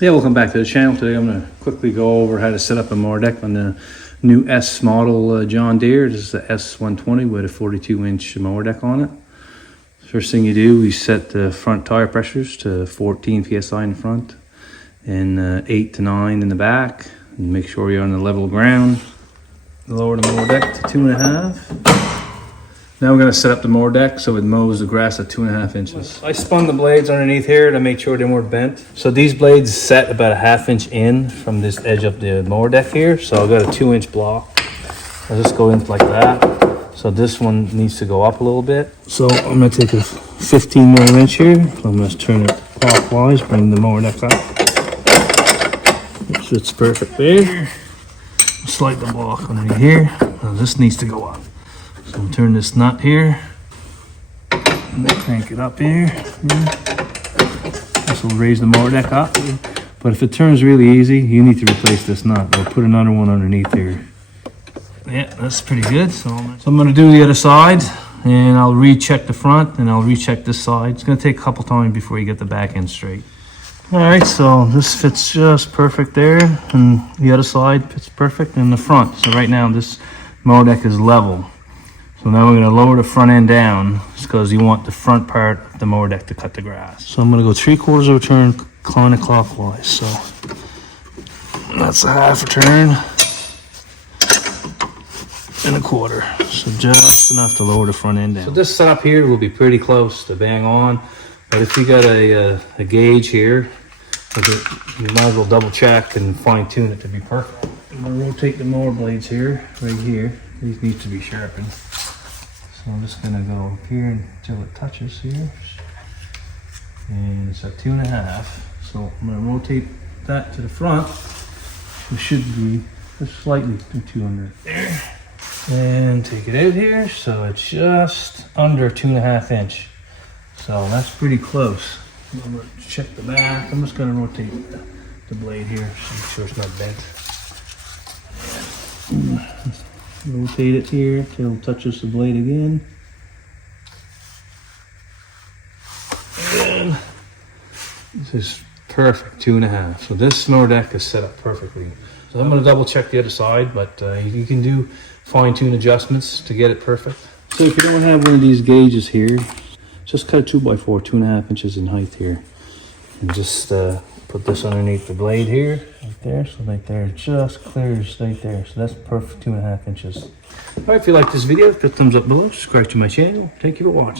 Yeah, welcome back to the channel. Today I'm going to quickly go over how to set up a mower deck on the new S model John Deere. This is the S120 with a 42-inch mower deck on it. First thing you do, you set the front tire pressures to 14 psi in the front and 8 to 9 in the back. And make sure you're on the level ground. Lower the mower deck to 2.5. Now we're going to set up the mower deck so it mows the grass at 2.5 inches. I spun the blades underneath here to make sure they weren't bent. So these blades set about a 1/2 inch in from this edge of the mower deck here. So I've got a 2-inch block. I'll just go in like that. So this one needs to go up a little bit. So I'm going to take a 15mm here. I'm going to turn it clockwise, bring the mower deck up. It fits perfect there. Slide the block underneath here. Now this needs to go up. So I'm turn this nut here, and then crank it up here. This will raise the mower deck up. But if it turns really easy, you need to replace this nut. I'll put another one underneath here. Yeah, that's pretty good. So I'm going to do the other side, and I'll recheck the front, and I'll recheck this side. It's going to take a couple times before you get the back end straight. All right, so this fits just perfect there, and the other side fits perfect in the front. So right now this mower deck is level. So now we're going to lower the front end down because you want the front part of the mower deck to cut the grass. So I'm going to go 3/4 of a turn counterclockwise. So that's a 1/2 a turn and a 1/4. So just enough to lower the front end down. So this setup here will be pretty close to bang on. But if you got a gauge here, you might as well double check and fine tune it to be perfect. I'm going to rotate the mower blades here, right here. These need to be sharpened. So I'm just going to go up here until it touches here. And it's at 2.5. So I'm going to rotate that to the front. It should be just slightly to 200 there. And take it out here. So it's just under 2.5 inch. So that's pretty close. I'm going to check the back. I'm just going to rotate the blade here so make sure it's not bent. Rotate it here till it touches the blade again. And this is perfect, 2.5. So this mower deck is set up perfectly. So I'm going to double check the other side, but you can do fine tune adjustments to get it perfect. So if you don't have one of these gauges here, just cut a 2x4, 2.5 inches in height here. And just put this underneath the blade here, right there. So right there, it just clears right there. So that's perfect, 2.5 inches. All right, if you like this video, put a thumbs up below, subscribe to my channel. Thank you for watching.